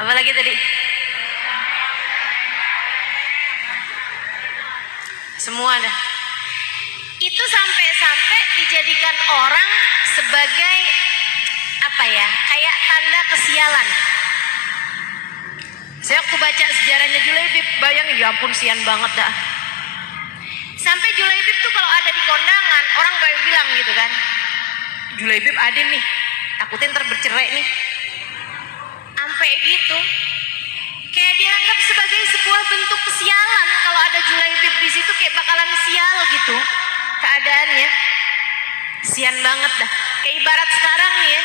Apalagi tadi? Semua dah. Itu sampai-sampai dijadikan orang sebagai apa ya? Kayak tanda kesialan. Saya waktu baca sejarahnya Julaibib, bayangin ya ampun sian banget dah. Sampai Julaibib tuh kalau ada di kondangan, orang kayak bilang gitu kan, Julaibib ada nih, takutnya ntar bercerai nih. Sampai gitu, kayak dianggap sebagai sebuah bentuk kesialan kalau ada Julaibib di situ, kayak bakalan sial gitu keadaannya. Sian banget dah. Kayak ibarat sekarang nih ya,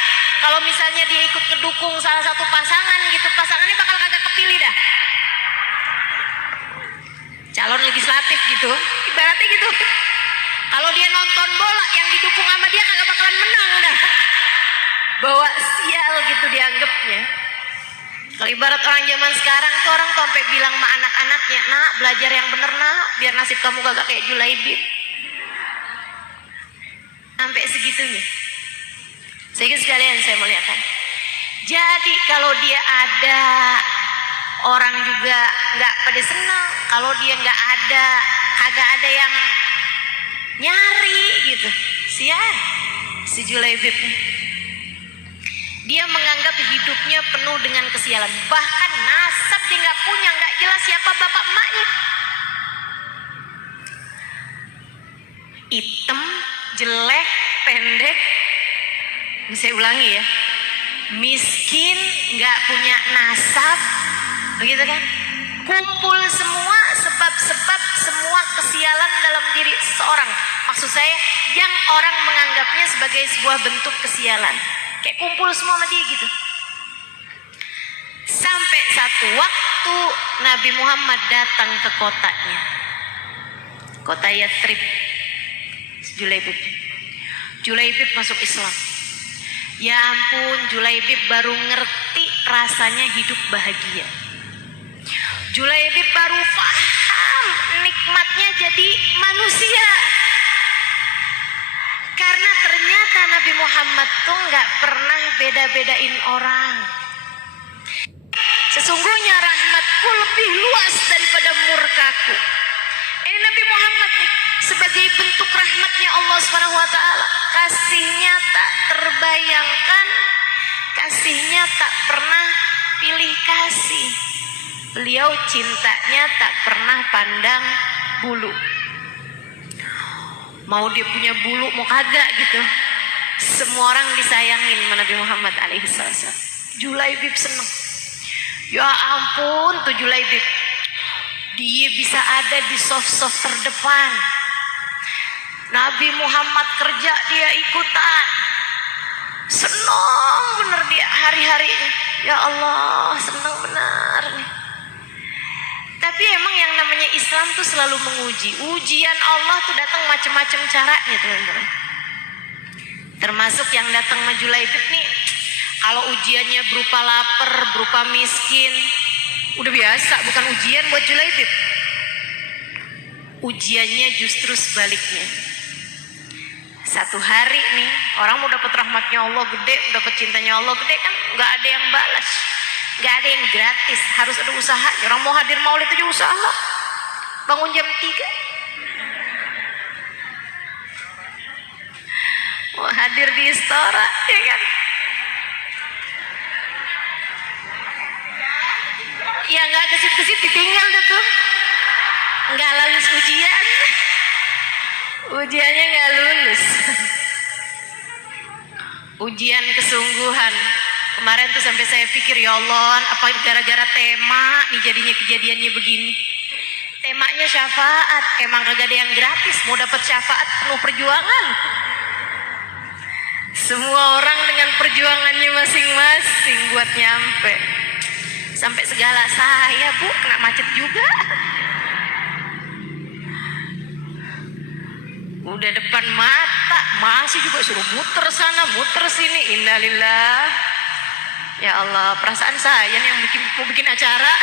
kalau misalnya dia ikut ngedukung salah satu pasangan gitu, pasangannya bakal kagak kepilih dah. Calon legislatif gitu, ibaratnya gitu. Kalau dia nonton bola, yang didukung sama dia kagak bakalan menang dah. Bawa sial gitu dianggapnya. Kalau ibarat orang zaman sekarang tuh orang tuh sampai bilang sama anak-anaknya, nak belajar yang bener nak, biar nasib kamu kagak kayak Julaibib. Sampai segitunya. Sehingga sekalian saya melihatkan. Jadi kalau dia ada, orang juga nggak pada senang. Kalau dia nggak ada, kagak ada yang nyari gitu. Sian si Julaibib. Dia menganggap hidupnya penuh dengan kesialan. Bahkan nasab dia nggak punya, nggak jelas siapa bapak emaknya. Hitam, jelek, pendek. Ini saya ulangi ya. Miskin, nggak punya nasab, begitu kan? Kumpul semua sebab-sebab semua kesialan dalam diri seseorang. Maksud saya, yang orang menganggapnya sebagai sebuah bentuk kesialan. Kayak kumpul semua sama dia gitu. Sampai satu waktu Nabi Muhammad datang ke kotanya, kota Yathrib. Julaibib masuk Islam. Ya ampun, Julaibib baru ngerti rasanya hidup bahagia. Julaibib baru paham nikmatnya jadi manusia. Karena ternyata Nabi Muhammad tuh nggak pernah beda-bedain orang. Sesungguhnya rahmatku lebih luas daripada murkaku. Ini Nabi Muhammad nih, sebagai bentuk rahmatnya Allah SWT. Kasihnya tak terbayangkan, kasihnya tak pernah pilih kasih. Beliau cintanya tak pernah pandang bulu. Mau dia punya bulu mau kagak gitu, semua orang disayangin sama Nabi Muhammad alaihissalam. Julaibib seneng. Ya ampun tuh Julaibib, dia bisa ada di soft terdepan. Nabi Muhammad kerja dia ikutan. Seneng bener dia hari-harinya. Ya Allah, seneng bener nih. Tapi emang yang namanya Islam tuh selalu menguji. Ujian Allah tuh datang macam-macam caranya teman-teman. Termasuk yang datang sama Julaibib nih, kalau ujiannya berupa lapar, berupa miskin, udah biasa, bukan ujian buat Julaibib. Ujiannya justru sebaliknya. Satu hari nih, orang mau dapat rahmatnya Allah gede, dapat cintanya Allah gede kan, nggak ada yang balas. Gak ada yang gratis, harus ada usaha. Orang mau hadir maulid aja usaha. Bangun jam 3. Mau hadir di istora, ya kan? Ya gak kesit-kesit ditinggal tuh. Gak lulus ujian. Ujiannya gak lulus. Ujian kesungguhan. Kemarin tuh sampai saya pikir, ya Allah, apa gara-gara tema nih jadinya kejadiannya begini. Temanya syafaat, emang kagak ada yang gratis. Mau dapat syafaat penuh perjuangan. Semua orang dengan perjuangannya masing-masing buat nyampe. Sampai segala saya bu kena macet juga. Udah depan mata masih juga suruh muter sana muter sini. Innalillah. Ya Allah, perasaan saya yang mau bikin acara.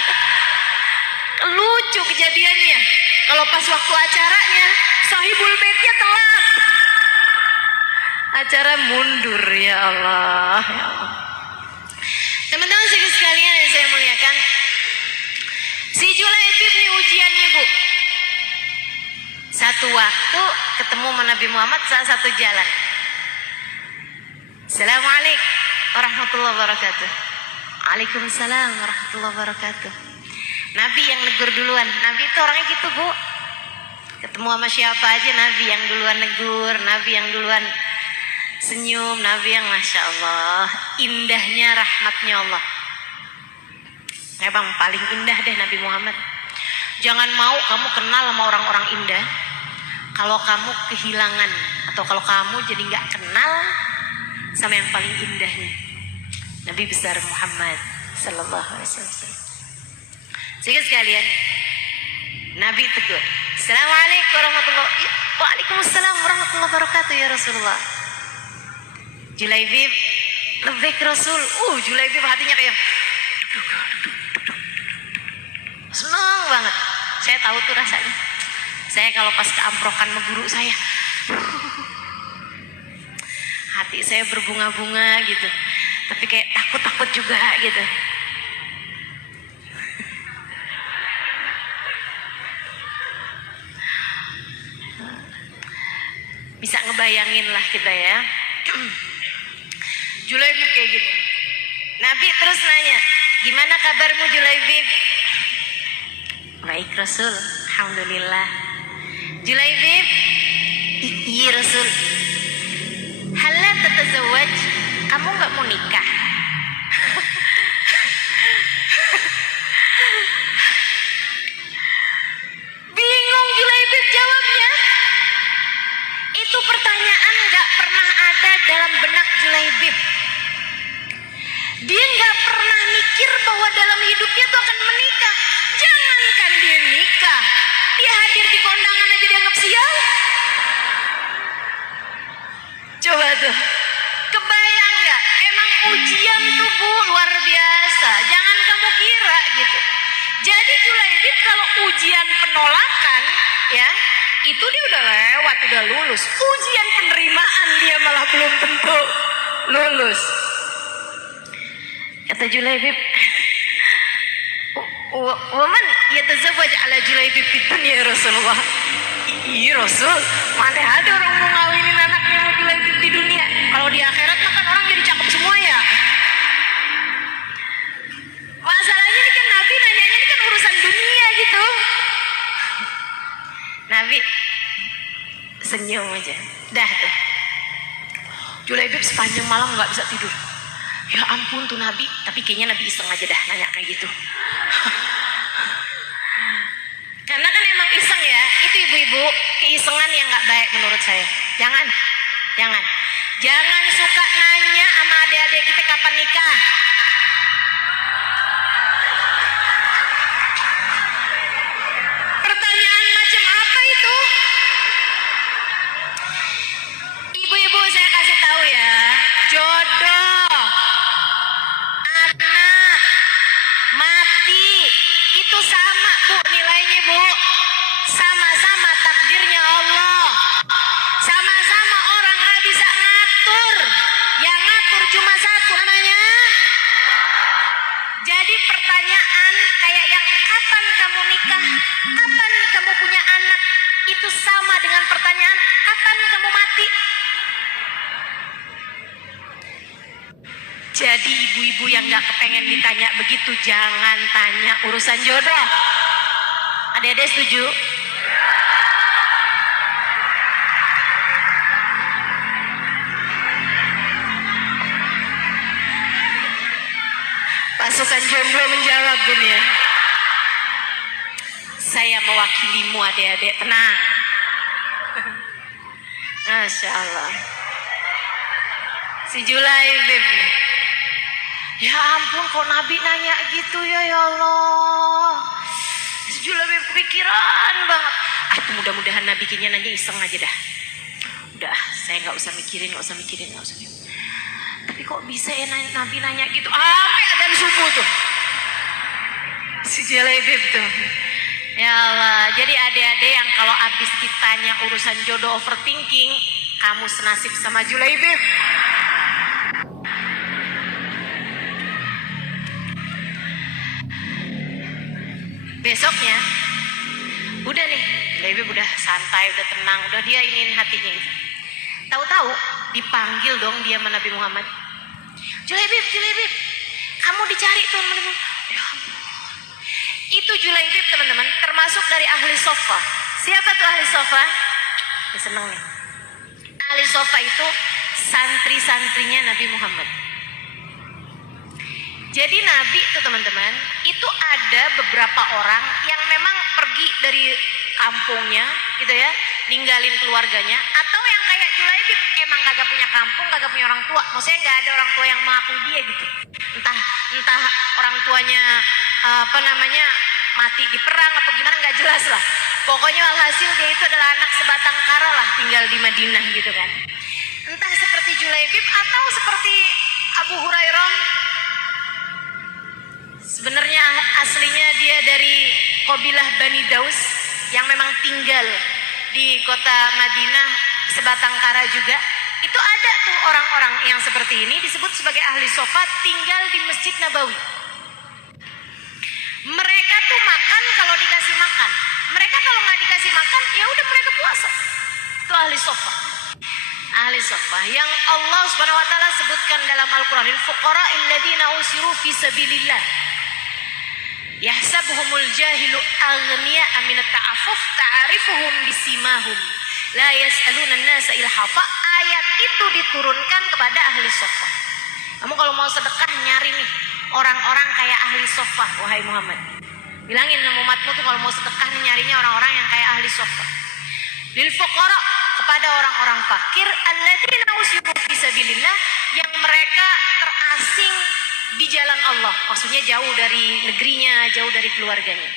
Lucu kejadiannya. Kalau pas waktu acaranya, sahibul baitnya telat. Acara mundur, ya Allah. Ya Allah. Teman-teman sekalian yang saya muliakan. ujiannya Bu. Satu waktu ketemu sama Nabi Muhammad salah satu jalan. Assalamualaikum warahmatullahi wabarakatuh. Waalaikumsalam warahmatullahi wabarakatuh. Nabi yang negur duluan. Nabi itu orangnya gitu Bu. Ketemu sama siapa aja Nabi yang duluan negur, Nabi yang duluan senyum, Nabi yang Masya Allah indahnya rahmatnya Allah. Memang paling indah deh Nabi Muhammad. Jangan mau kamu kenal sama orang-orang indah kalau kamu kehilangan atau kalau kamu jadi gak kenal sama yang paling indahnya, Nabi besar Muhammad Sallallahu Alaihi Wasallam. Sehingga sekalian, Nabi tegur, Assalamualaikum warahmatullahi wabarakatuh. Waalaikumsalam warahmatullahi wabarakatuh ya Rasulullah. Julaibib, lebih ke Rasul. Julaibib hatinya kayak senang banget. Saya tahu tuh rasanya. Saya kalau pas keamprokan sama guru saya, hati saya berbunga-bunga gitu. Tapi kayak takut-takut juga gitu. Bisa ngebayangin lah kita ya. Julaibib kayak gitu. Nabi terus nanya, gimana kabarmu Julaibib? Baik Rasul, alhamdulillah. Julaibib, iya Rasul. Hala tatazawaj, kamu gak mau nikah? Bingung Julaibib jawabnya. Itu pertanyaan gak pernah ada dalam benak Julaibib. Dia gak pernah mikir bahwa dalam hidupnya tuh akan menikah. Jangankan dia nikah, dia hadir di kondangan aja dianggap sial. Coba tuh, kebayang gak? Emang ujian tuh Bu luar biasa. Jangan kamu kira gitu. Jadi Julaibib kalau ujian penolakan ya, itu dia udah lewat, udah lulus. Ujian penerimaan dia malah belum tentu lulus. Kata Julaibib, "Waman yatazawwaj ala Julaibib fid dunya ya Rasulullah." Iya Rasul, mana ada orang mau ngawinin anaknya sama Julaibib di dunia. Kalau di akhirat mah kan orang jadi cakep semua ya. Masalahnya ini kan Nabi nanyanya ini kan urusan dunia gitu. Nabi senyum aja. Dah tuh. Julaibib sepanjang malam gak bisa tidur. Ya ampun tuh Nabi, tapi kayaknya Nabi iseng aja dah nanya kayak gitu. Karena kan emang iseng ya, itu ibu-ibu keisengan yang gak baik menurut saya. Jangan suka nanya sama adik-adik kita kapan nikah. Pertanyaan macam apa itu? Ibu-ibu saya kasih tahu ya, jodoh, anak, mati itu sama Bu nilainya Bu. Sama-sama takdirnya Allah. Sama-sama orang gak bisa ngatur. Yang ngatur cuma satu namanya. Jadi pertanyaan kayak yang kapan kamu nikah, kapan kamu punya anak, itu sama dengan pertanyaan kapan kamu mati. Jadi ibu-ibu yang gak kepengen ditanya begitu, jangan tanya urusan jodoh. Adik-adik setuju? Pasukan jomblo menjawab gini ya. Saya mewakilimu adik-adik, tenang. Masya Allah. Si Julaibib nih. Ya ampun kok Nabi nanya gitu ya Allah. Si Julaibib kepikiran banget. Mudah-mudahan Nabi kayaknya nanya iseng aja dah. Udah, saya gak usah mikirin. Tapi kok bisa ya Nabi nanya gitu sampai adzan subuh tuh. Si Julaibib tuh. Ya Allah, jadi adik-adik yang kalau abis ditanya urusan jodoh overthinking, kamu senasib sama Julaibib. Besoknya Udah nih, Julaibib udah santai, udah tenang, udah dia ingin hatinya gitu. Tahu-tahu dipanggil dong dia sama Nabi Muhammad. Julaibib, Julaibib, kamu dicari tuh. Ya ampun. Itu Julaibib teman-teman, termasuk dari ahli sofa. Siapa tuh ahli sofa? Ya, seneng nih. Ahli sofa itu santri-santrinya Nabi Muhammad. Jadi Nabi itu teman-teman, itu ada beberapa orang yang memang pergi dari kampungnya gitu ya, ninggalin keluarganya, atau yang kayak Julaibib emang kagak punya kampung, kagak punya orang tua. Maksudnya nggak ada orang tua yang mengakui dia gitu. Entah orang tuanya mati di perang apa gimana nggak jelas lah. Pokoknya alhasil dia itu adalah anak sebatang kara lah, tinggal di Madinah gitu kan. Entah seperti Julaibib atau seperti Abu Hurairah. Sebenarnya aslinya dia dari kabilah Bani Daus yang memang tinggal di kota Madinah sebatang kara juga. Itu ada tuh orang-orang yang seperti ini disebut sebagai ahli sofa, tinggal di Masjid Nabawi. Mereka tuh makan kalau dikasih makan. Mereka kalau nggak dikasih makan, ya udah mereka puasa. Itu ahli sofa. Ahli sofa yang Allah Subhanahu wa taala sebutkan dalam Al-Qur'an, "Al-fuqara alladziina usiru fi sabilillah. Yahsabuhumul jahilu aghniya'a min at-ta'affuf ta'rifuhum bisimahum. La yas'aluna an-nasa ilhafa." Ayat itu diturunkan kepada ahli sofa. Kamu kalau mau sedekah nyari nih orang-orang kayak ahli sofa, wahai Muhammad. Bilangin sama umatmu tuh kalau mau sedekah nih nyarinya orang-orang yang kayak ahli sofa. Lil fuqara, kepada orang-orang fakir, alladzina usiru fi sabilillah, yang mereka terasing di jalan Allah, maksudnya jauh dari negerinya, jauh dari keluarganya.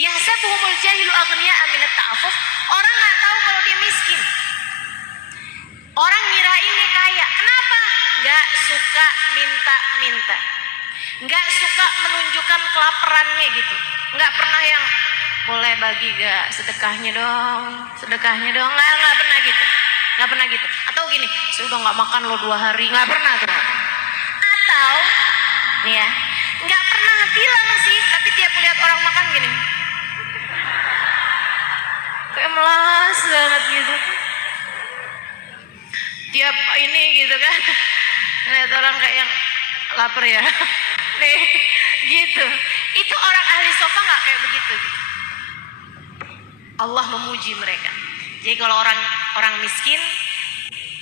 Yahsabuhumul jahilu aghniya'a min at-ta'affuf, orang nggak tahu kalau dia miskin. Orang ngirain dia kaya. Kenapa? Nggak suka minta-minta, nggak suka menunjukkan kelaparannya gitu. Nggak pernah yang boleh bagi gak sedekahnya dong, nggak pernah gitu, nggak pernah gitu. Atau gini, saya udah nggak makan lo 2 hari, nggak pernah tuh. Atau nih ya, nggak pernah bilang sih, tapi tiap lihat orang makan gini, kayak melas banget gitu. Tiap ini gitu kan, lihat orang kayak yang lapar ya, nih gitu. Itu orang ahli sofa nggak kayak begitu. Allah memuji mereka. Jadi kalau orang miskin,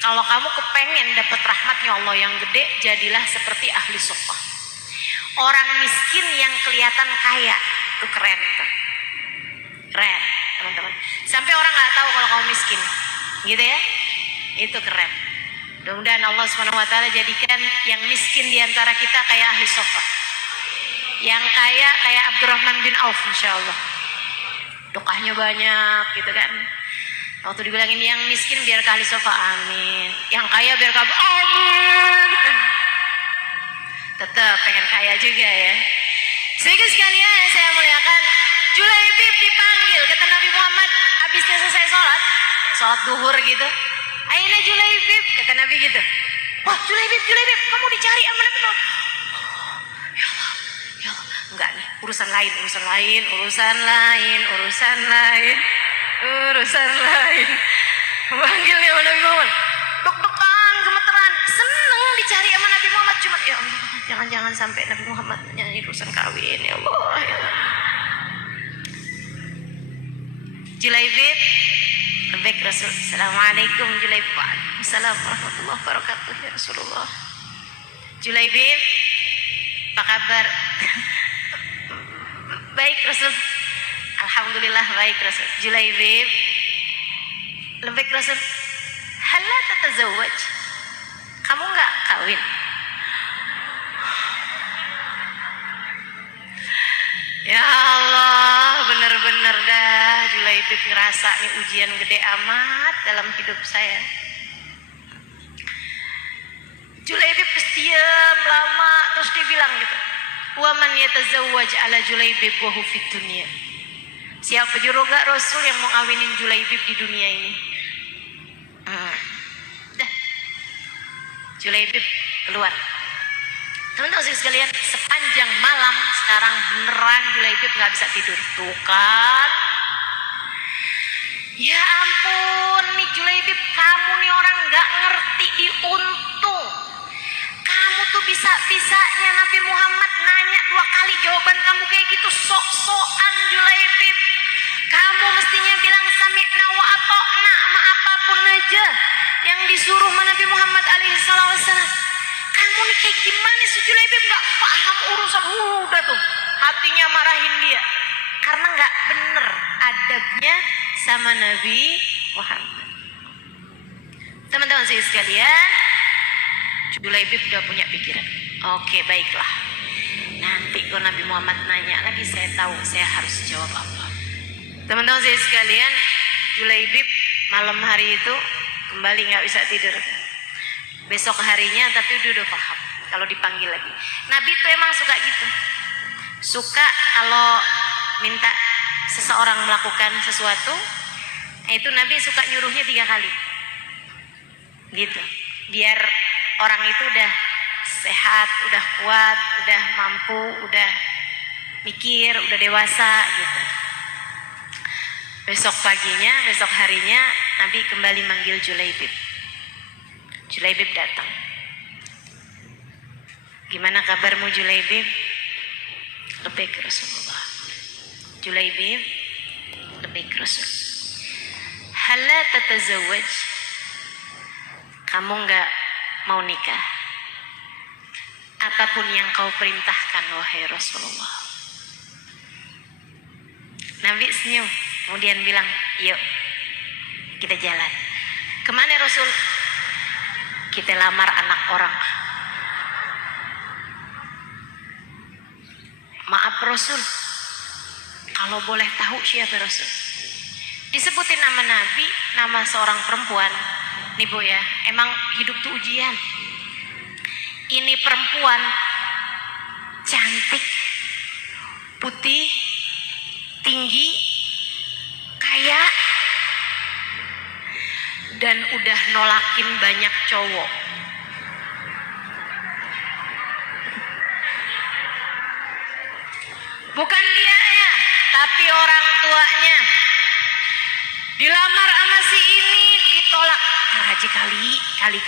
kalau kamu kepengen dapat rahmatnya Allah yang gede, jadilah seperti ahli sofa. Orang miskin yang kelihatan kaya, itu keren tuh. Keren teman-teman. Sampai orang nggak tahu kalau kamu miskin, gitu ya. Itu keren. Mudah-mudahan Allah SWT jadikan yang miskin diantara kita kayak ahli sofa, yang kaya kayak Abdurrahman bin Auf, insya Allah. Dokahnya banyak gitu kan. Waktu dibilangin yang miskin biar ke ahli sofa, amin. Yang kaya biar ke amin. Tetap pengen kaya juga ya. Sehingga sekalian yang saya muliakan, Julaibib dipanggil, kata Nabi Muhammad habisnya selesai sholat duhur gitu. Aina Julaibib, kata Nabi gitu. Wah, Julaibib, kamu dicari sama Nabi Muhammad. Ya Allah, enggak nih, urusan lain. Panggilnya sama Nabi Muhammad. Deg-degan, gemeteran, seneng dicari sama Nabi Muhammad. Cuma ya Allah, jangan sampai Nabi Muhammad nyanyi urusan kawin, ya Allah. Julaibib, baik Rasul. Assalamualaikum Julaibib. Waalaikumsalam warahmatullahi wabarakatuh ya Rasulullah. Julaibib, apa kabar? Baik Rasul. Alhamdulillah baik Rasul. Julaibib, baik Rasul. Halla tatazawwaj? Kamu nggak kawin? Ya Allah, bener-bener dah Julaibib ngerasa nih ujian gede amat dalam hidup saya. Julaibib diam lama, terus dia bilang gitu, wa man yatazawwaj ala Julaibib wa hu fid dunya. Siapa juru gak Rasul yang mau ngawinin Julaibib di dunia ini? Dah, Julaibib keluar. Teman-teman sekalian, sepanjang malam sekarang beneran Julaibib nggak bisa tidur. Tuh kan, Ya ampun, nih Julaibib, kamu nih orang gak ngerti diuntung. Kamu tuh bisa-bisanya Nabi Muhammad nanya 2 kali, jawaban kamu kayak gitu, sok-sokan Julaibib. Kamu mestinya bilang sami'na wa ata'na sama apapun aja yang disuruh Nabi Muhammad alaihissalam. Kamu nih kayak gimana sih Julaibib, gak paham urusan. Udah tuh hatinya marahin dia karena gak bener adabnya sama Nabi Muhammad. Teman-teman saya sekalian, Julaibib udah punya pikiran. Oke, baiklah, nanti kalau Nabi Muhammad nanya lagi, saya tahu saya harus jawab apa. Teman-teman saya sekalian, Julaibib malam hari itu kembali gak bisa tidur. Besok harinya tapi udah paham kalau dipanggil lagi. Nabi tuh emang suka gitu, suka kalau minta seseorang melakukan sesuatu, itu Nabi suka nyuruhnya 3 kali gitu, biar orang itu udah sehat, udah kuat, udah mampu, udah mikir, udah dewasa gitu. Besok paginya, besok harinya Nabi kembali manggil Julaibib. Julaibib datang. Gimana kabarmu Julaibib? Lebih ke Rasulullah. Julaibib lebih ke Rasul. Hala tatazawwaj? Kamu enggak mau nikah? Apapun yang kau perintahkan wahai Rasulullah. Nabi senyum, kemudian bilang, yuk kita jalan. Kemana Rasul? Kita lamar anak orang. Maaf Rasul, kalau boleh tahu siapa Rasul? Disebutin nama Nabi, nama seorang perempuan. Nih Bu ya, emang hidup tuh ujian. Ini perempuan cantik, putih, tinggi, kaya, dan udah nolakin banyak cowok. Bukan dia ya, tapi orang tuanya. Dilamar sama si ini, ditolak. Haji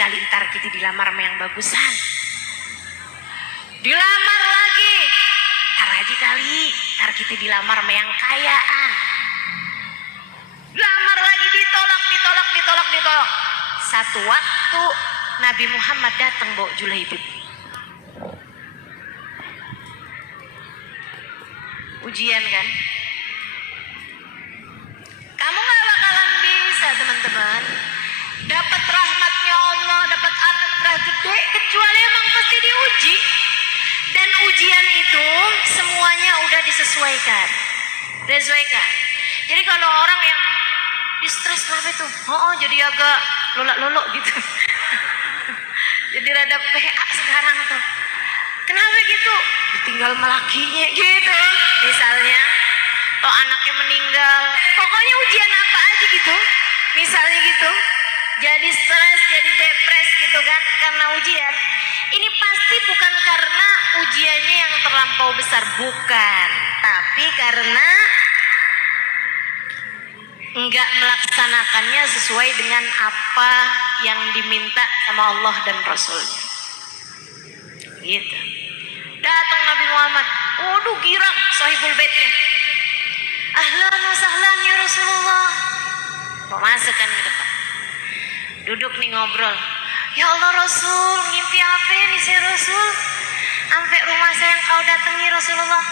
kali ntar kita dilamar sama yang bagusan. Dilamar lagi. Haji ntar kita dilamar sama yang kayaan. Lamar lagi, ditolak. Satu waktu Nabi Muhammad datang bawa Julaibib. Ujian kan? Kamu gak bakalan bisa teman-teman dapat rahmatnya Allah, dapat anugerah gede kecuali emang pasti diuji. Dan ujian itu semuanya udah disesuaikan. Jadi kalau orang yang di-stres kenapa itu? Jadi agak lolak-lolok gitu. Jadi rada PA sekarang tuh. Kenapa gitu? Ditinggal melakinya gitu. Misalnya, atau anaknya meninggal. Pokoknya ujian apa aja gitu. Misalnya gitu. Jadi stres, jadi depres gitu kan. Karena ujian. Ini pasti bukan karena ujiannya yang terlampau besar. Bukan. Tapi karena enggak melaksanakannya sesuai dengan apa yang diminta sama Allah dan Rasulnya. Gitu. Datang Nabi Muhammad, waduh girang sahibul baitnya. Ahlan wa sahlan ya Rasulullah. Mau masuk kan ke depan. Duduk nih ngobrol. Ya Allah Rasul, ngimpi apa nih saya Rasul? Sampai rumah saya yang kau datangi Rasulullah.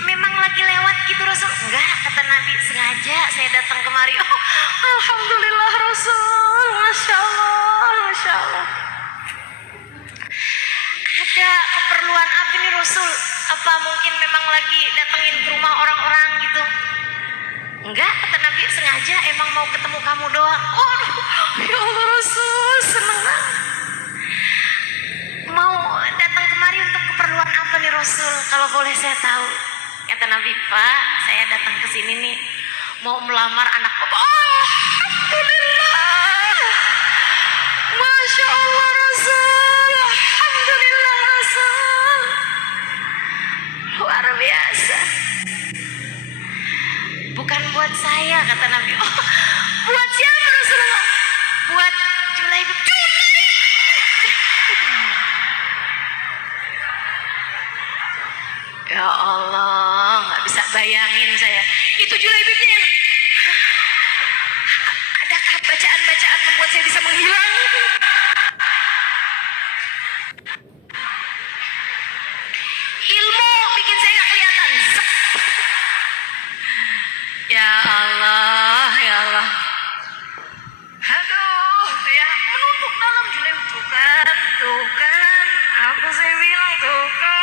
Memang lagi lewat gitu Rasul? Enggak, kata Nabi, sengaja saya datang kemari. Oh, alhamdulillah Rasul, Masya Allah. Ada keperluan apa nih Rasul? Apa mungkin memang lagi datengin ke rumah orang-orang gitu? Enggak, kata Nabi, sengaja emang mau ketemu kamu doang. Oh, ya Allah Rasul, seneng banget. Mau datang kemari untuk keperluan apa nih Rasul? Kalau boleh saya tahu. Kata Nabi, Pak, saya datang ke sini nih mau melamar anak Bapak. Oh, alhamdulillah. Masya Allah Rasul. Alhamdulillah Rasul. Luar biasa. Bukan buat saya, kata Nabi. Oh, Buat siapa Rasulullah? Buat Julaibib. Ya Allah, nggak bisa bayangin saya. Itu Julaibibnya yang adakah bacaan-bacaan membuat saya bisa menghilang? Ilmu bikin saya nggak kelihatan. Ya Allah, ya Allah. Aduh, ya menunduk dalam Julaibib tuh kan, apa saya bilang tuh kan.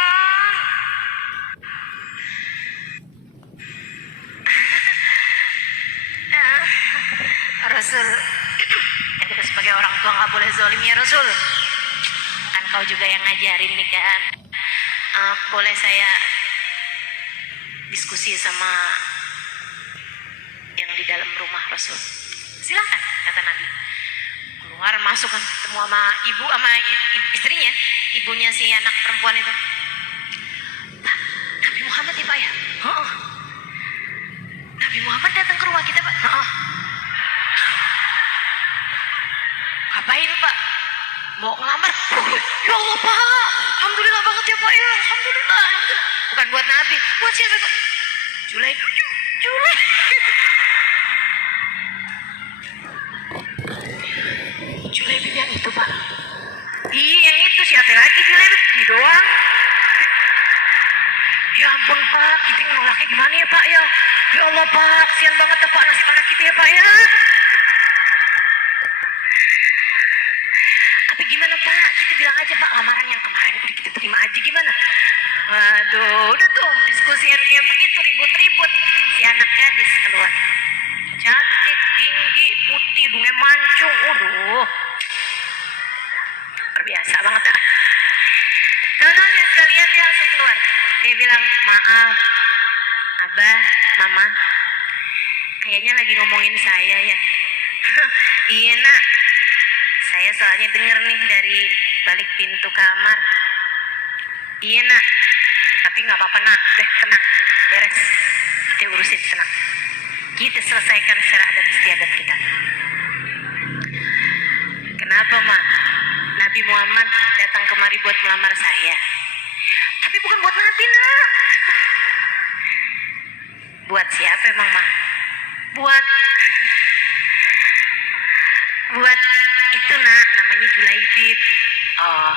Rasul, kan kita sebagai orang tua nggak boleh zalim ya Rasul. Kan kau juga yang ngajarin nih kan. Boleh saya diskusi sama yang di dalam rumah Rasul? Silakan, kata Nabi. Keluar masuk kan, ketemu sama ibu sama istrinya, ibunya si anak perempuan itu. Nabi Muhammad ya Pak ya? Nabi Muhammad datang ke rumah kita Pak? Ngapain Pak? Mau ngelamar? Ya Allah Pak, alhamdulillah banget ya Pak ya, alhamdulillah. Bukan buat Nabi, buat siapa Pak? Julaibib. Julaibib yang itu Pak. Iya yang itu, siapa lagi Julaibib? Ini doang. Ya ampun Pak, kita nolaknya gimana ya Pak ya? Ya Allah Pak, kasihan banget ya Pak nasib anak kita ya Pak ya. Tapi gimana Pak, kita bilang aja Pak lamaran yang kemarin udah kita terima aja gimana? Waduh, udah tuh diskusian kayak begitu, ribut-ribut. Si anak gadis keluar. Cantik, tinggi, putih, hidungnya mancung. Waduh, terbiasa banget dah. Teman-teman sekalian, dia langsung keluar. Dia bilang, maaf, Abah, Mama, kayaknya lagi ngomongin saya ya. Iya nak, saya soalnya denger nih dari balik pintu kamar. Iya nak, tapi nggak apa-apa nak, deh tenang, beres, kita urusin tenang. Kita selesaikan secara adat istiadat kita. Kenapa mak? Nabi Muhammad datang kemari buat melamar saya. Tapi bukan buat Nabi nak. Buat siapa emang mak? Buat itu nak, namanya Julaibib. Oh,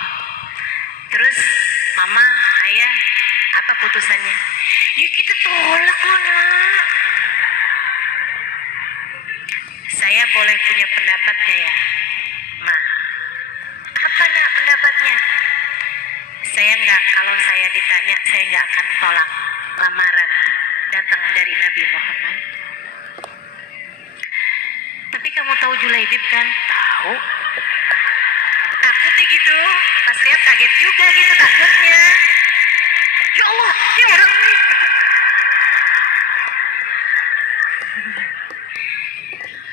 terus mama, ayah, apa putusannya? Ya kita tolak loh nak. Saya boleh punya pendapat gak ya, ma? Apa nak pendapatnya? Kalau saya ditanya, saya nggak akan tolak lamaran datang dari Nabi Muhammad. Tapi kamu tahu Julaibib kan? Tahu. Takutnya gitu. Pas lihat kaget juga gitu takutnya. Ya Allah, dia orang ini.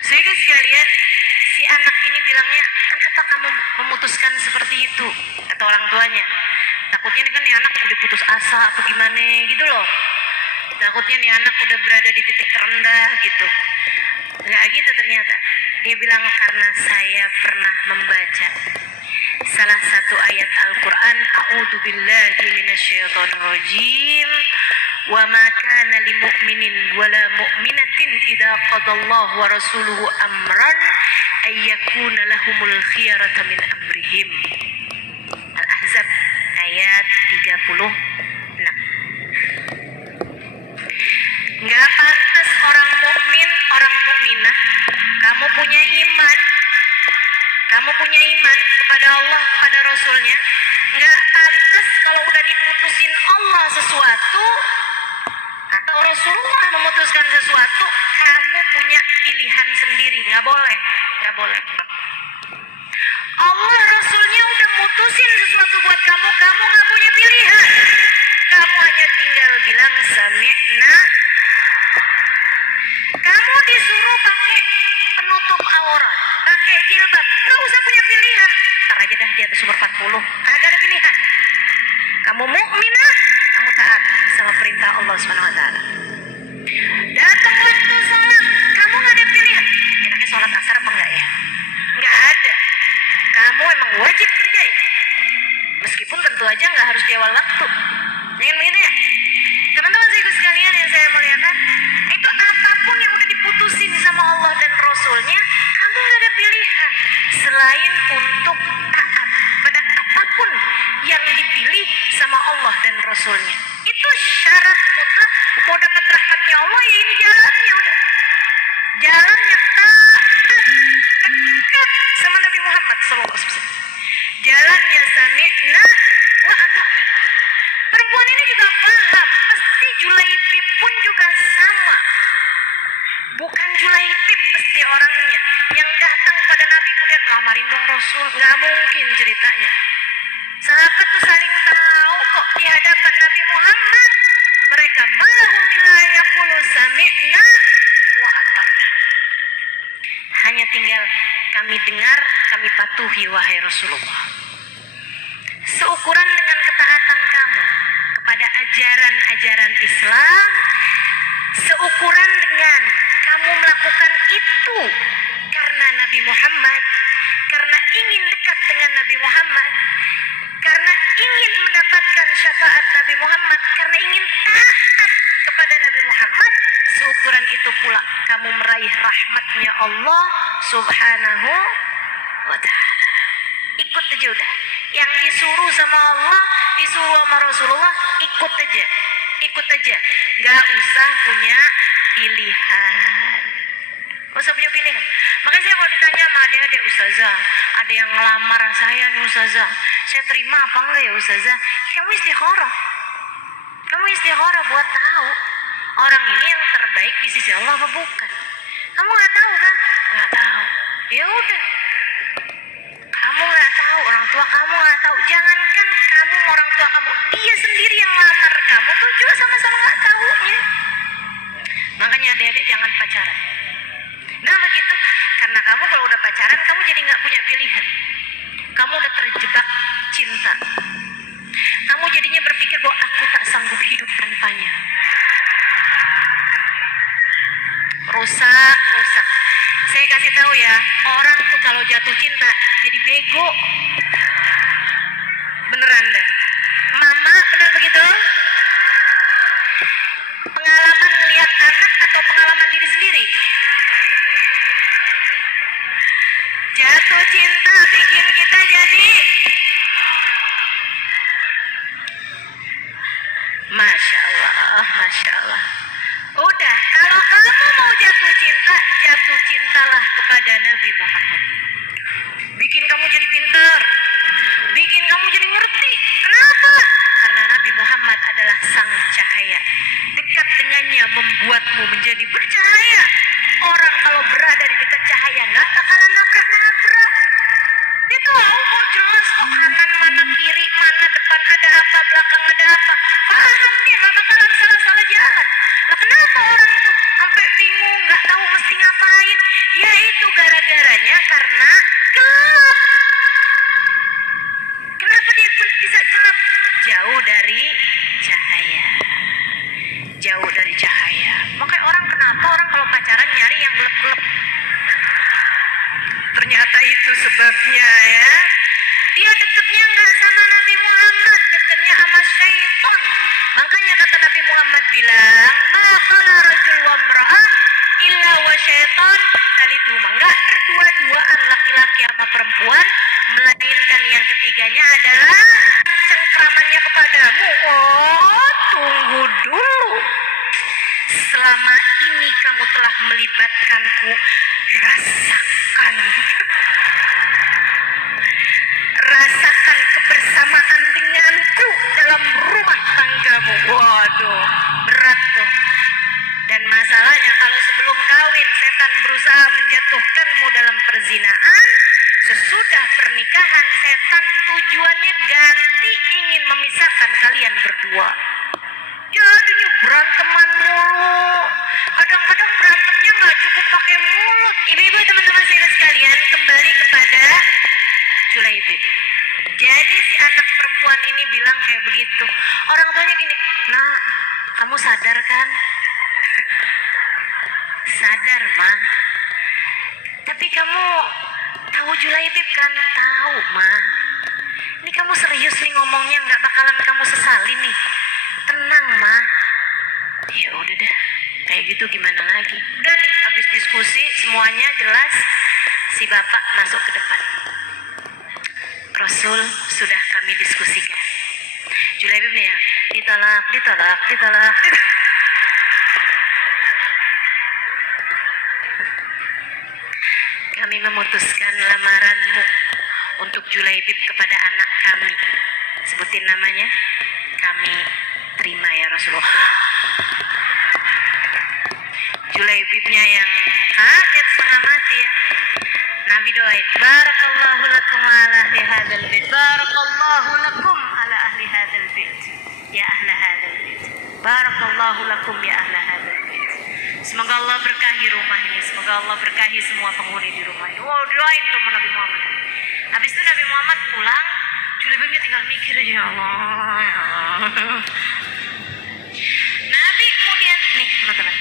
Sehingga sekalian, si anak ini bilangnya, kenapa kamu memutuskan seperti itu? Kata orang tuanya. Takutnya kan nih anak udah putus asa atau gimana gitu loh. Takutnya nih anak udah berada di titik terendah gitu. Nggak gitu ternyata. Dia bilang karena saya pernah membaca salah satu ayat Al-Quran, A'udzu billahi minasyaitonir rajim, wa ma kana lil mu'minin wala mu'minatin idza qadallahu wa rasuluhu amran ay yakuna lahumul khiyaratu min amrihim. Al-Ahzab ayat 36. Nggak pantas orang mukmin, orang mukminah, kamu punya iman kepada Allah, kepada Rasulnya, nggak pantas kalau udah diputusin Allah sesuatu atau Rasulullah memutuskan sesuatu, kamu punya pilihan sendiri. Nggak boleh. Allah Rasulnya udah mutusin sesuatu buat kamu nggak punya pilihan. Kamu hanya tinggal bilang sami'na. Kamu disuruh pakai penutup aurat, pakai jilbab, nggak usah punya pilihan. Ntar aja dah di atas umur 40, kagak ada pilihan. Kamu mukminah, kamu taat sama perintah Allah Subhanahu Wa Taala. Datang waktu sholat, kamu nggak ada pilihan. Enaknya nggak ya? Nggak ada. Kamu emang wajib kerjain. Meskipun tentu aja nggak harus di awal waktu. Jangan begitu ya. Teman-teman saya sekalian yang saya muliakan, itu apapun yang udah diputusin sama Allah dan Rasulnya, kamu nggak ada pilihan selain untuk taat pada apapun yang dipilih sama Allah dan Rasulnya. Itu syarat mutlak mau dapat rahmatnya Allah, ya ini jalannya udah. Jalannya taat dekat sama Nabi Muhammad SAW. Jalannya sami'na wa ata'na. Perempuan ini juga paham, pasti Julaibib pun juga sama. Bukan Julaibib pasti orangnya yang datang pada Nabi kemudian lamarin dong Rasul, nggak mungkin ceritanya. Sahabat tuh saling tahu kok di hadapan Nabi Muhammad. Mereka malahum illa yaqulu sami'na wa ata'na. Hanya tinggal kami dengar, kami patuhi wahai Rasulullah. Seukuran dengan ketaatan kamu kepada ajaran-ajaran Islam, seukuran dengan kamu melakukan itu karena Nabi Muhammad, karena ingin dekat dengan Nabi Muhammad, karena ingin mendapatkan syafaat Nabi Muhammad, karena ingin taat kepada Nabi Muhammad, seukuran itu pula kamu meraih rahmatnya Allah Subhanahu wa ta'ala. Ikut aja udah. Yang disuruh sama Allah, disuruh sama Rasulullah, ikut aja. Ikut aja. Gak usah punya pilihan. Gak usah punya pilihan. Makanya saya kalau ditanya sama adik-adik, Ustazah, ada yang ngelamar saya nih Ustazah, saya terima apa enggak ya Ustazah? Kamu istikharah. Kamu istikharah buat tahu orang ini yang terbaik di sisi Allah apa bukan. Kamu gak tahu kan? Gak tahu. Ya udah. Kamu gak tahu, orang tua kamu gak tahu. Jangankan kamu sama orang tua kamu, dia sendiri yang lamar kamu tuh juga sama-sama gak tahunya. Makanya adik-adik jangan pacaran. Nah begitu, karena kamu kalau udah pacaran, kamu jadi gak punya pilihan. Kamu udah terjebak cinta. Kamu jadinya berpikir bahwa aku tak sanggup hidup tanpanya. Rusak. Saya kasih tahu ya, orang tuh kalau jatuh cinta jadi bego. Beneran dah. Mama, bener begitu? Pengalaman melihat anak atau pengalaman diri sendiri? Jatuh cinta bikin kita jadi Masya Allah. Udah, kalau kamu mau jatuh cintalah kepada Nabi Muhammad. Bikin kamu jadi pintar, bikin kamu jadi ngerti. Kenapa? Karena Nabi Muhammad adalah sang cahaya. Dekat dengannya membuatmu menjadi bercahaya. Orang kalau berada di dekat cahaya nggak bakalan nabrak. Dia tahu kok jelas kok kanan mana kiri, mana depan ada apa, belakang ada apa. Paham dia, nggak bakalan salah jalan. Lah kenapa orang itu sampai bingung, nggak tahu mesti ngapain? Ya itu gara-garanya karena gelap. Kenapa dia bisa gelap? Jauh dari cahaya. Makanya kenapa orang kalau pacaran nyari yang gelap-gelap? Ternyata itu sebabnya ya. Dia deketnya nggak sama Nabi Muhammad, deketnya sama syaitan. Makanya kata Nabi Muhammad bilang, ma khala rajul wa imra'ah illa wa syaitan taliduma. Enggak berdua-duaan laki-laki sama perempuan, melainkan yang ketiganya adalah cengkramannya kepadamu. Oh, tunggu dulu. Selama ini kamu telah melibatkanku, rasakan kebersamaan denganku dalam rumah tanggamu. Waduh, berat tuh. Dan masalahnya kalau sebelum kawin setan berusaha menjatuhkanmu dalam perzinaan, sesudah pernikahan setan tujuannya ganti, ingin memisahkan kalian berdua. Jadinya beranteman mulu. Kadang-kadang berantemnya nggak cukup pakai mulut. Ibu-ibu, teman-teman saya sekalian, kembali kepada Julaibib. Jadi si anak perempuan ini bilang kayak begitu. Orang tuanya gini, nak, kamu sadar kan? Sadar, Ma. Tapi kamu tahu Julaibib kan? Tahu, Ma. Ini kamu serius nih ngomongnya, nggak bakalan kamu sesali nih. Tenang, Ma. Ya udah dah, kayak gitu gimana lagi? Udah nih, habis diskusi semuanya jelas. Si bapak masuk ke depan. Rasul sudah kami diskusikan. Julaibib nih ya, ditolak. Kami memutuskan lamaranmu untuk Julaibib kepada anak kami. Sebutin namanya, kami terima ya Rasulullah. Julaibibnya yang kaget setengah mati ya. Nabi doain, barakallahu lakum ala ahli hadzal bait. Barakallahu lakum ala ahli hadzal bait. Ya ahla hadzal bait. Barakallahu lakum ya ahla hadzal bait. Semoga Allah berkahi rumah ini. Semoga Allah berkahi semua penghuni di rumah ini. Wow, doain tuh Nabi Muhammad. Habis itu Nabi Muhammad pulang, Julaibibnya tinggal mikir aja, ya Allah. Nabi kemudian nih teman-teman,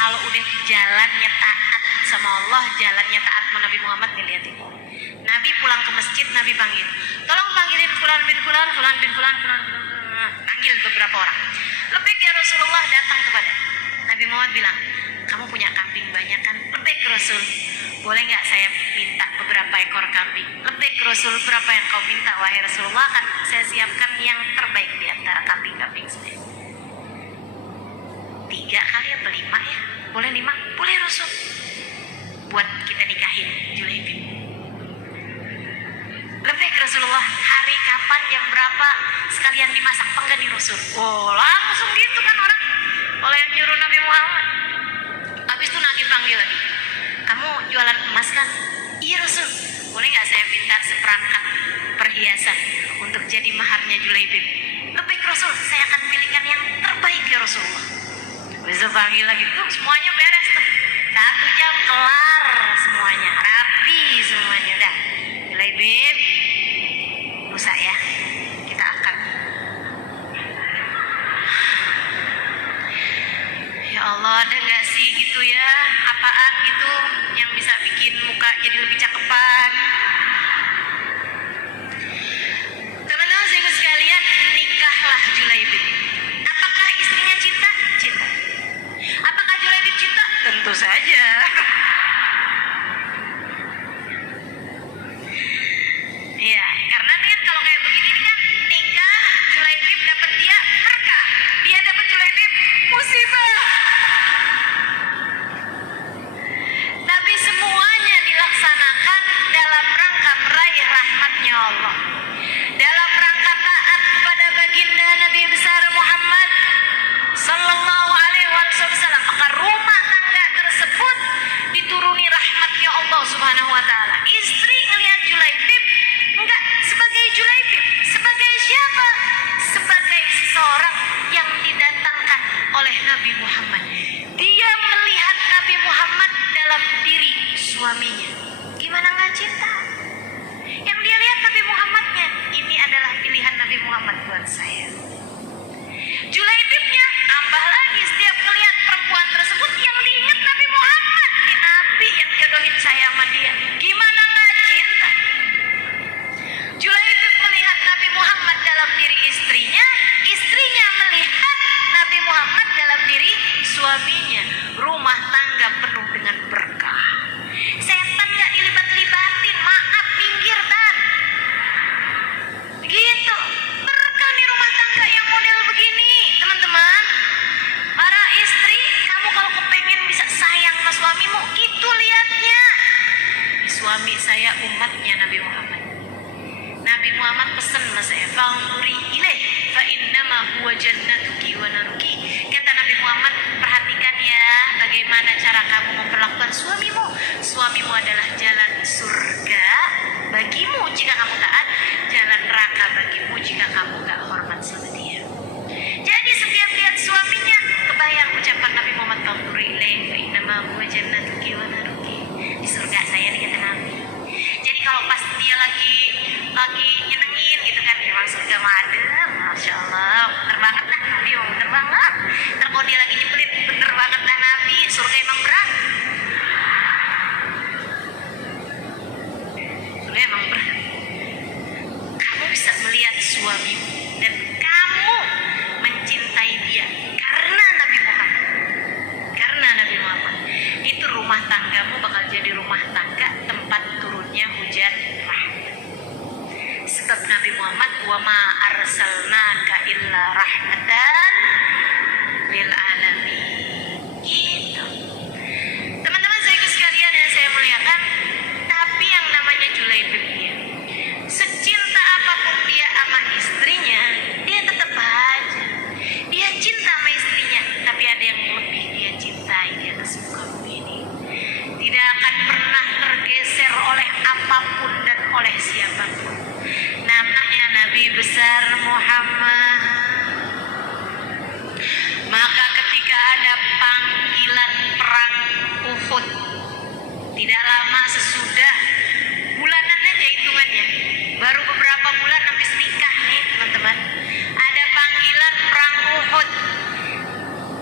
kalau udah jalannya taat sama Allah, jalannya taat sama Nabi Muhammad, nih lihatin. Nabi pulang ke masjid, Nabi panggil, tolong panggilin fulan bin fulan. Panggil beberapa orang. Lebih ya Rasulullah datang kepada Nabi Muhammad bilang, kamu punya kambing banyak kan? Lebih Rasul, boleh nggak saya minta beberapa ekor kambing? Lebih Rasul, berapa yang kau minta wahai Rasulullah? Kan saya siapkan yang terbaik di antara kambing-kambing saya. 3 kali apa 5 ya? Boleh 5? Boleh Rasul. Buat kita nikahin Julaibib. Lebih Rasulullah, hari kapan, jam berapa, sekalian dimasak apa enggak nih Rasul? Oh langsung gitu kan orang. Kalau yang nyuruh Nabi Muhammad. Habis itu Nabi panggil lagi, kamu jualan emas kan? Iya Rasul. Boleh nggak saya minta seperangkat perhiasan untuk jadi maharnya Julaibib? Lebih Rasul, saya akan pilihkan yang terbaik ya Rasulullah. Bisa panggil lagi tuh, semuanya beres tuh. 1 jam kelar semuanya, rapi semuanya udah. Julaibib, lusa ya, kita akan. Ya Allah, ada nggak sih gitu ya, apaan gitu yang bisa bikin muka jadi lebih cakepan? Teman-teman sahabat sekalian, nikahlah Julaibib. Apakah istrinya cinta? Cinta. Apakah Julaibib cinta? Tentu saja. Iya, karena nih kalau kayak begini kan nikah, Julaibib dapat dia berkah, dia dapat Julaibib musibah. Tapi semuanya dilaksanakan dalam rangka meraih rahmatnya Allah, dalam rangka taat kepada baginda Nabi besar Muhammad Sallallahu Alaihi Wasallam. Maka rumah tangga tersebut dituruni rahmatnya Allah Subhanahu Wa Taala. Istri ngelihat Julaibib enggak sebagai Julaibib, sebagai siapa? Sebagai seseorang yang didatangkan oleh Nabi Muhammad. Dia melihat Nabi Muhammad dalam diri suaminya. Gimana nggak cinta? Yang dia lihat Nabi Muhammadnya, ini adalah pilihan Nabi Muhammad buat saya. Julaibibnya tambah lagi, setiap melihat perempuan tersebut yang diingat Nabi Muhammad, ini Nabi yang jodohin saya sama dia. Gimana nggak cinta? Julaibib melihat Nabi Muhammad dalam diri istrinya, istrinya melihat Nabi Muhammad dalam diri suaminya. Rumah tangga penuh dengan berkah. Setan nggak dilibat-libatin, maaf minggir tan. Begitu berkah nih rumah tangga yang model begini, teman-teman. Para istri, kamu kalau kepengen bisa sayang sama suamimu, gitu lihatnya. Suami saya umatnya Nabi Muhammad. Nabi Muhammad pesan sama saya, "Fa'nduri ilaih fa innama huwa jannatuki wa naruki." Kata Nabi Muhammad, perhatikan ya bagaimana cara kamu memperlakukan suamimu. Suamimu adalah jalan surga bagimu jika kamu taat, jalan neraka bagimu jika kamu gak hormat sama dia. Jadi setiap lihat suaminya, kebayang ucapan Nabi Muhammad, "Fa'nduri ilaih fa innama huwa jannatuki wa naruki." Di surga saya nih kata Nabi. Jadi kalau pas dia lagi nyenengin gitu kan, memang surga mah ada, masya Allah, pinter banget lah Nabi, pinter banget. alamin. Gitu. Teman-teman saya sekalian yang saya muliakan, tapi yang namanya Julaibib dia, secinta apapun dia sama istrinya, dia tetap aja. Dia cinta sama istrinya, tapi ada yang lebih dia cintai di atas muka bumi ini. Tidak akan pernah tergeser oleh apapun dan oleh siapapun. Namanya Nabi besar Muhammad. Maka ketika ada panggilan perang Uhud, tidak lama sesudah, bulanan aja hitungannya, baru beberapa bulan habis nikah nih teman-teman, ada panggilan perang Uhud.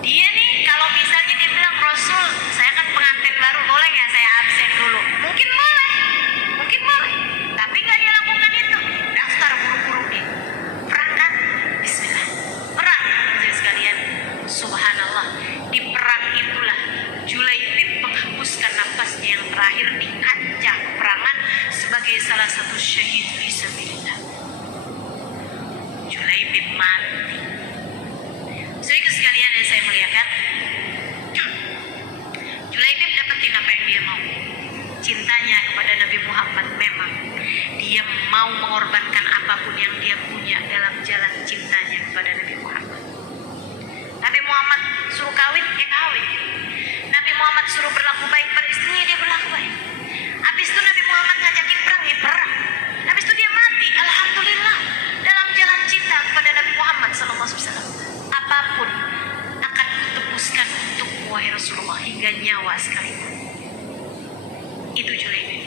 Dia nih kalau misalnya dia bilang, Rasul saya kan pengantin baru, boleh nggak saya absen dulu? Mungkin boleh, tapi nggak dia lakukan itu. Daftar buru-buru dia, perang kan? Bismillah, perang. Teman-teman sekalian, subhanallah, di perang itulah Julaibib menghembuskan nafasnya yang terakhir di kancah peperangan sebagai salah satu syahid fisabilillah. Julaibib mati. Saudara sekalian yang saya muliakan, Julaibib dapetin apa yang dia mau. Cintanya kepada Nabi Muhammad, memang dia mau mengorbankan apapun yang dia punya dalam jalan cintanya kepada Nabi Muhammad. Nabi Muhammad suruh kawin, dia kawin. Nabi Muhammad suruh berlaku baik pada istrinya, dia berlaku baik. Habis itu Nabi Muhammad ngajakin perang, dia perang. Habis itu dia mati, alhamdulillah, dalam jalan cinta kepada Nabi Muhammad SAW. Apapun akan kutebuskan untuk wahai Rasulullah, hingga nyawa sekalipun. Itu Julaibib.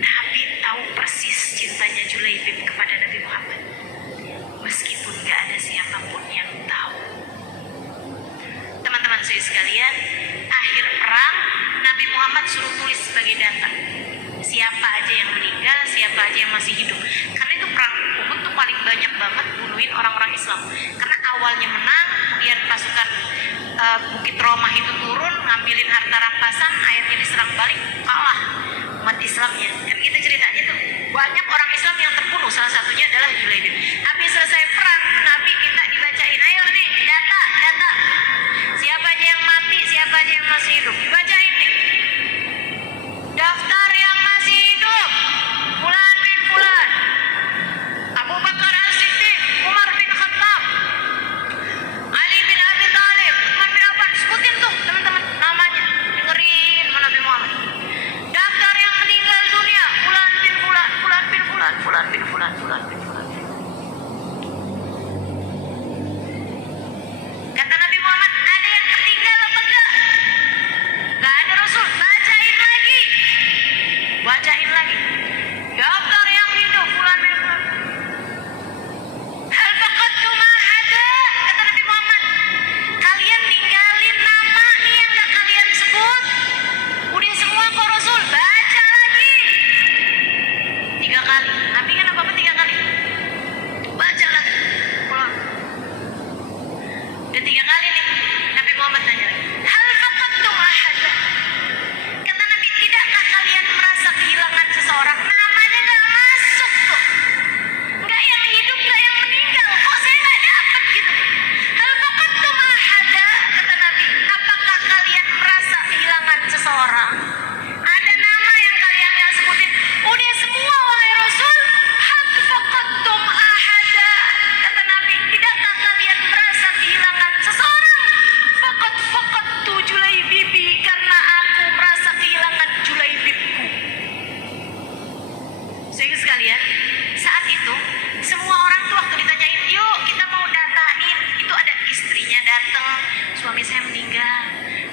Nabi tahu persis cintanya Julaibib kepada Nabi Muhammad, meskipun gak ada siapapun yang tahu. Teman-teman saya sekalian, akhir perang Nabi Muhammad suruh tulis sebagai data siapa aja yang meninggal, siapa aja yang masih hidup. Karena itu perang Uhud tuh paling banyak banget bunuhin orang-orang Islam. Karena awalnya menang, kemudian pasukan Bukit Romah itu turun, ngambilin harta rampasan, akhirnya diserang balik, kalah umat Islamnya. Kan gitu ceritanya tuh. Banyak orang Islam yang terbunuh, salah satunya adalah Julaibib. Habis selesai perang, Nabi minta dibacain, ayo nih data. Siapa aja yang mati, siapa aja yang masih hidup, dibacain nih. Daftar yang masih hidup, Fulan bin Fulan, Abu Bakar As-Siddiq, Umar bin Khattab, Ali bin Abi Thalib, Uthman bin Affan. Sebutin tuh teman-teman namanya, dengerin sama Nabi Muhammad. Daftar yang meninggal dunia, Fulan bin Fulan, Fulan bin Fulan, Fulan bin Fulan, Fulan bin Fulan. Kata Nabi Muhammad, ada yang tertinggal apa enggak? Enggak ada Rasul, bacain lagi. Daftar yang hidup, Fulan bin Fulan. Hal faqadtum ahada, kata Nabi Muhammad, kalian ninggalin nama nih yang gak kalian sebut. Udah semua kok Rasul, baca lagi 3 kali. Nabi kan apa-apa 3 kali, baca lagi pulang. Udah 3 kali nih, Nabi Muhammad nanya lagi, hal faqadtum ahada, kata Nabi, tidakkah kalian merasa kehilangan seseorang? Namanya gak masuk tuh, gak yang hidup, gak yang meninggal, kok saya gak dapet gitu. Hal faqadtum ahada, kata Nabi, apakah kalian merasa kehilangan seseorang? Ada nama yang kalian gak sebutin. Udah semua wahai Rasul. Hal faqadtum ahada, kata Nabi, tidakkah kalian merasa kehilangan seseorang? Faqadtu Julaibibi, karena aku merasa kehilangan Julaibibku. Sehingga sekalian, saat itu semua orang tuh waktu ditanyain, yuk kita mau datain, itu ada istrinya datang, suami saya meninggal,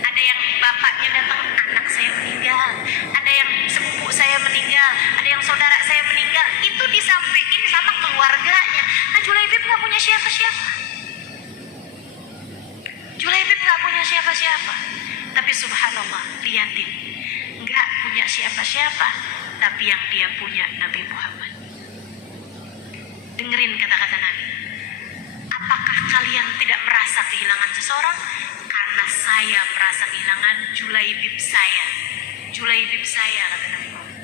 ada yang bapaknya datang, anak saya meninggal, ada yang sepupu saya meninggal, ada yang saudara saya meninggal. Itu disampaikan sama keluarganya. Nah, Julaibib nggak punya siapa-siapa. Julaibib nggak punya siapa-siapa, tapi subhanallah, lihatin, nggak punya siapa-siapa, tapi yang dia punya Nabi Muhammad. Dengerin kata-kata Nabi, apakah kalian tidak merasa kehilangan seseorang? Karena saya merasa kehilangan Julaibib saya. Julaibib saya, kata Nabi Muhammad.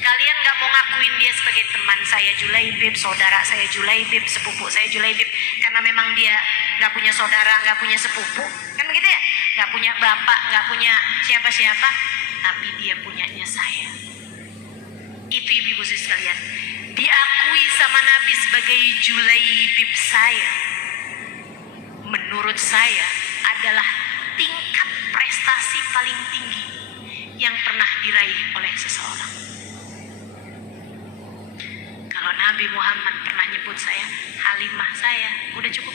Kalian gak mau ngakuin dia sebagai teman saya Julaibib, saudara saya Julaibib, sepupu saya Julaibib, karena memang dia nggak punya saudara, nggak punya sepupu, kan begitu ya? Nggak punya bapak, nggak punya siapa-siapa, tapi dia punyanya saya. Itu ibu-ibu sekalian, diakui sama Nabi sebagai Julaibib saya. Menurut saya adalah tingkat prestasi paling tinggi yang pernah diraih oleh seseorang. Kalau Nabi Muhammad pernah nyebut saya Halimah saya, udah cukup.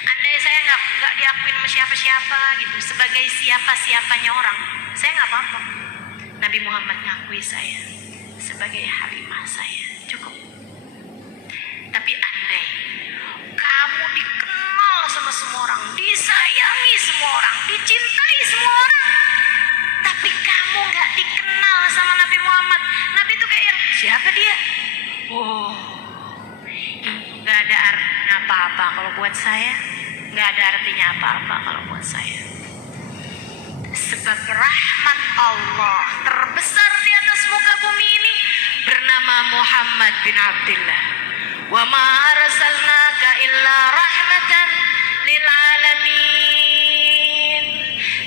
Andai saya nggak diakuin sama siapa-siapa gitu, sebagai siapa-siapanya orang, saya nggak apa-apa. Nabi Muhammad ngakui saya sebagai Halimah saya, cukup. Tapi andai kamu dikenal sama semua orang, disayangi semua orang, dicintai semua orang, tapi kamu nggak dikenal sama Nabi Muhammad. Nabi itu kayak yang, siapa dia? Oh, nggak ada artinya apa-apa kalau buat saya. Nggak ada artinya apa-apa kalau buat saya. Sebab rahmat Allah terbesar di atas muka bumi ini bernama Muhammad bin Abdullah. Wa ma arsalnaka illa rahmatan lil alamin.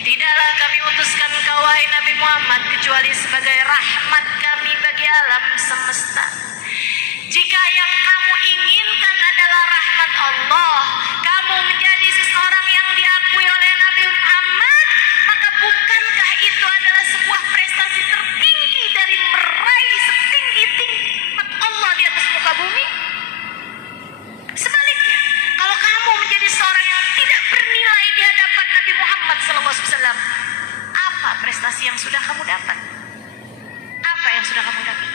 Tidaklah kami utuskan kau wahai Nabi Muhammad kecuali sebagai rahmat kami bagi alam semesta. Jika yang kamu inginkan adalah rahmat Allah, kamu menjadi seseorang yang diakui oleh Nabi Muhammad, maka bukankah itu adalah sebuah prestasi tertinggi dari meraih setinggi-tinggi rahmat Allah di atas muka bumi? Sebaliknya, kalau kamu menjadi seorang yang tidak bernilai di hadapan Nabi Muhammad SAW, apa prestasi yang sudah kamu dapat? Apa yang sudah kamu dapat?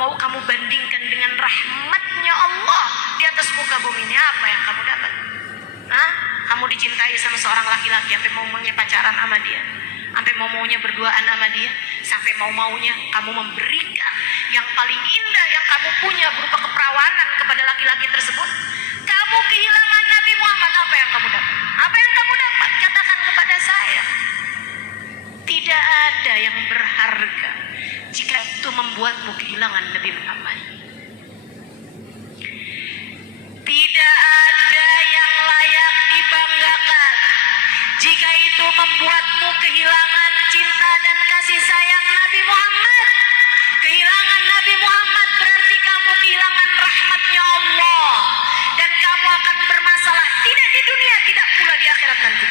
Mau kamu bandingkan dengan rahmatnya Allah di atas muka bumi ini, apa yang kamu dapat? Hah? Kamu dicintai sama seorang laki-laki sampai mau-maunya pacaran sama dia, sampai mau-maunya berduaan sama dia, sampai mau-maunya kamu memberikan yang paling indah yang kamu punya berupa keperawanan kepada laki-laki tersebut. Kamu kehilangan Nabi Muhammad, apa yang kamu dapat? Apa yang kamu dapat? Katakan kepada saya. Tidak ada yang berharga jika itu membuatmu kehilangan Nabi Muhammad. Tidak ada yang layak dibanggakan jika itu membuatmu kehilangan cinta dan kasih sayang Nabi Muhammad. Kehilangan Nabi Muhammad berarti kamu kehilangan rahmatnya Allah, dan kamu akan bermasalah tidak di dunia, tidak pula di akhirat nanti.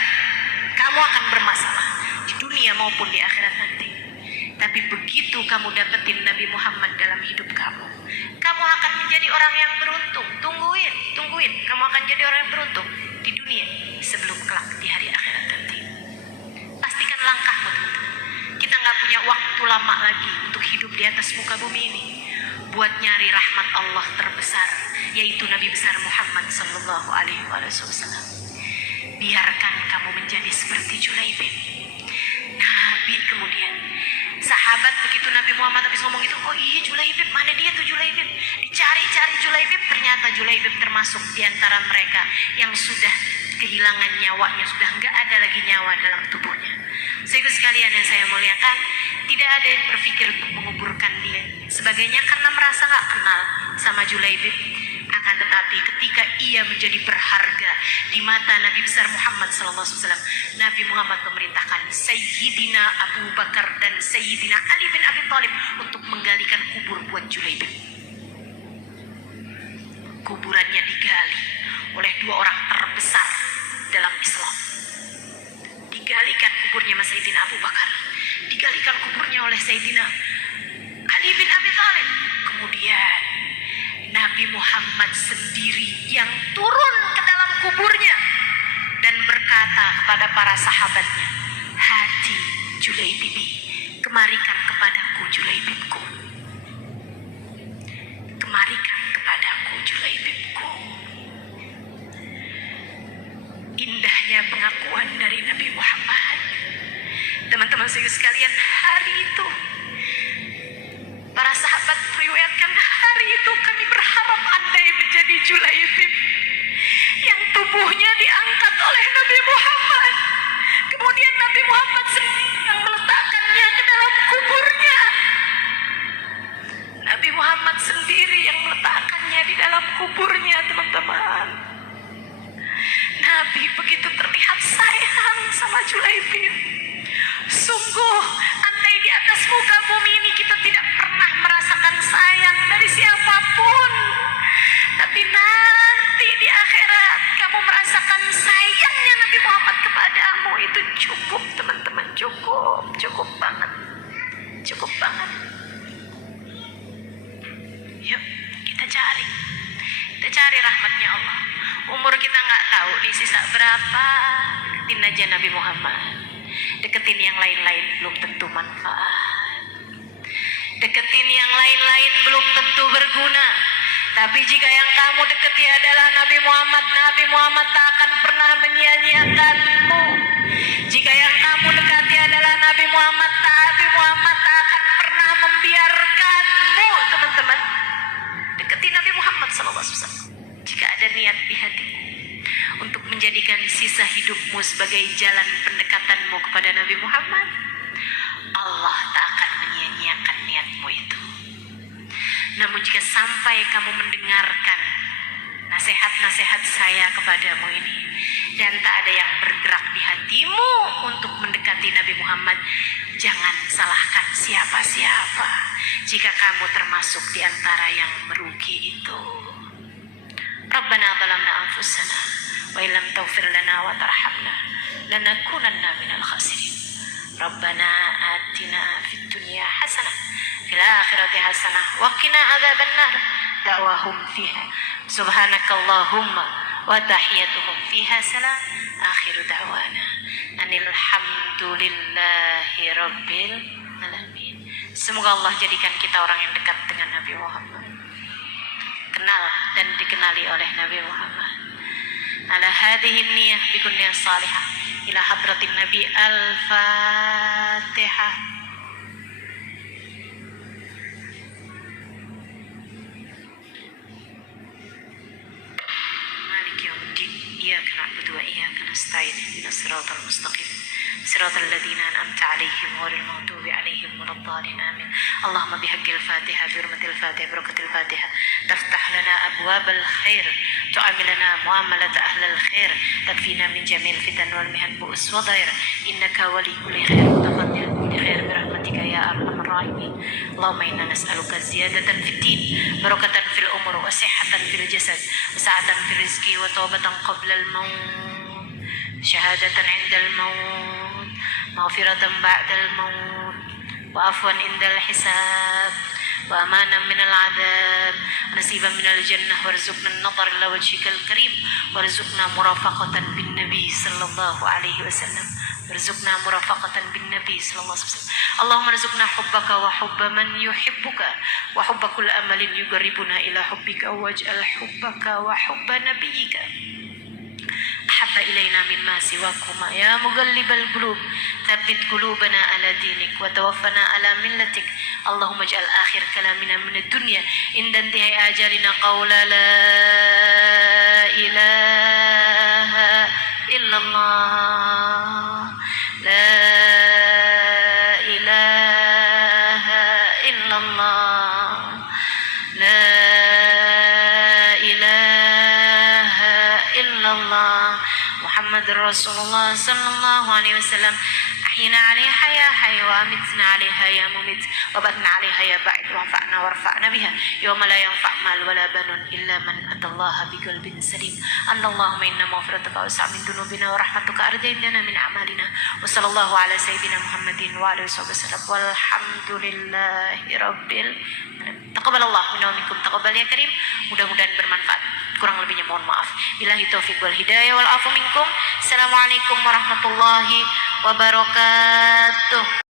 Kamu akan bermasalah di dunia maupun di akhirat nanti. Tapi begitu kamu dapetin Nabi Muhammad dalam hidup kamu, kamu akan menjadi orang yang beruntung. Tungguin, kamu akan jadi orang yang beruntung di dunia sebelum kelak di hari akhirat nanti. Pastikan langkahmu, teman-teman. Kita nggak punya waktu lama lagi untuk hidup di atas muka bumi ini buat nyari rahmat Allah terbesar, yaitu Nabi besar Muhammad Sallallahu Alaihi Wasallam. Biarkan kamu menjadi seperti Julaibib. Nabi kemudian, sahabat begitu Nabi Muhammad habis ngomong itu, oh iya Julaibib, mana dia tuh Julaibib? Dicari-cari Julaibib, ternyata Julaibib termasuk di antara mereka yang sudah kehilangan nyawanya, sudah nggak ada lagi nyawa dalam tubuhnya. Saudara sekalian yang saya muliakan, tidak ada yang berpikir untuk menguburkan dia sebagainya karena merasa nggak kenal sama Julaibib. Akan tetapi ketika ia menjadi berharga di mata Nabi besar Muhammad SAW, Nabi Muhammad memerintahkan Sayyidina Abu Bakar dan Sayyidina Ali bin Abi Thalib untuk menggalikan kubur buat Julaibib. Kuburannya digali oleh dua orang terbesar dalam Islam. Digalikan kuburnya Mas Sayyidina Abu Bakar, digalikan kuburnya oleh Sayyidina Ali bin Abi Thalib. Kemudian Nabi Muhammad sendiri yang turun ke dalam kuburnya dan berkata kepada para sahabatnya, hati Julaibibi, kemarikan kepadaku Julaibibku, kemarikan kepadaku Julaibibku. Indahnya pengakuan dari Nabi Muhammad. Teman-teman sekalian, hari itu para sahabat meriwayatkan, hari itu kami berharap andai menjadi Julaibib yang tubuhnya diangkat oleh Nabi Muhammad. Kemudian Nabi Muhammad sendiri yang meletakkannya ke dalam kuburnya. Nabi Muhammad sendiri yang meletakkannya di dalam kuburnya, teman-teman. Nabi bersama Julaibib. Sungguh, andai di atas muka bumi ini kita tidak pernah merasakan sayang dari siapapun, tapi nanti di akhirat kamu merasakan sayangnya Nabi Muhammad kepadamu. Itu cukup teman-teman, cukup banget, cukup banget. Yuk kita cari rahmatnya Allah. Umur kita nggak tahu di sisa berapa, deketin aja Nabi Muhammad. Deketin yang lain-lain belum tentu manfaat. Deketin yang lain-lain belum tentu berguna. Tapi jika yang kamu deketi adalah Nabi Muhammad tak akan pernah menyia-nyiakanmu. Jika yang kamu dekati adalah Nabi Muhammad tak akan pernah membiarkanmu, teman-teman. Deketi Nabi Muhammad SAW. Jika ada niat di hatimu untuk menjadikan sisa hidupmu sebagai jalan pendekatanmu kepada Nabi Muhammad, Allah tak akan menyia-nyiakan niatmu itu. Namun jika sampai kamu mendengarkan nasihat-nasihat saya kepadamu ini dan tak ada yang bergerak di hatimu untuk mendekati Nabi Muhammad, jangan salahkan siapa-siapa jika kamu termasuk di antara yang merugi itu. Rabbana zalamna anfusana wa illam taghfir lana wa tarhamna lanakunanna minal khasirin. Rabbana atina fid dunya hasanah fil akhirati hasanah wa qina adzabannar. Da'wahum fiha subhanakallahumma wa tahiyyatuhum fiha salam. Akhiru da'wana anil hamdulillahi rabbil alamin. Semoga Allah jadikan kita orang yang dekat dengan Nabi Muhammad, kenal dan dikenali oleh Nabi Muhammad. Ala hadhihi niyah bikun niyah salihah ila hadratin Nabi. Al-Fatihah. Malik yaumiddin. Iyyaka na'budu wa iyyaka nasta'in. Ihdinas siratal mustaqim. صراط الذين أنعمت عليهم غير المغضوب عليهم ولا الضالين آمين. اللهم بحق الفاتحة بحرمة الفاتحة بركة الفاتحة تفتح لنا أبواب الخير، تعاملنا معاملة أهل الخير، تكفينا من جميع الفتن والمحن بؤس وضير. إنك ولي كل خير متفضل بكل خير برحمتك يا أرحم الراحمين. اللهم إنا نسألك زيادة في الدين، بركة في الأمور، وصحة في الجسد، وسعة في الرزق، وتوبة قبل الموت، شهادة عند الموت، مغفرة بعد الموت، وعفوا عند الحساب، وأمانا من العذاب، نصيبا من الجنة، وارزقنا النظر إلى وجهك الكريم، وارزقنا مرافقة بالنبي صلى الله عليه وسلم، وارزقنا مرافقة بالنبي صلى الله عليه وسلم. اللهم ارزقنا حبك وحب من يحبك، وحب كل أمل يقربنا إلى حبك، واجعل حبك وحب نبيك أحب إلينا مما سواكما يا مقلب القلوب ثبت قلوبنا على دينك وتوفنا على ملتك. اللهم اجعل آخر كلامنا من الدنيا عند انتهاء آجالنا قول لا إله إلا الله، لا إله إلا الله، لا إله إلا الله محمد رسول الله صلى الله عليه وسلم. أحينا عليها يا حي، وأمتنا عليها يا مميت، وبعثنا عليها يا بعيد، وانفعنا وارفعنا بها يوم لا ينفع مال ولا بنون إلا من أتى الله بقلب سليم. أن اللهم إن مغفرتك أوسع من ذنوبنا ورحمتك أرجى لنا من أعمالنا. وصلى الله على سيدنا محمد وعلى آله وسلم والحمد لله رب العالمين. Taqabbalallahu minna wa minkum taqabbal ya karim. Mudah-mudahan bermanfaat. Kurang lebihnya mohon maaf. Billahi taufiq wal hidayah wal afu minkum. Assalamualaikum warahmatullahi wabarakatuh.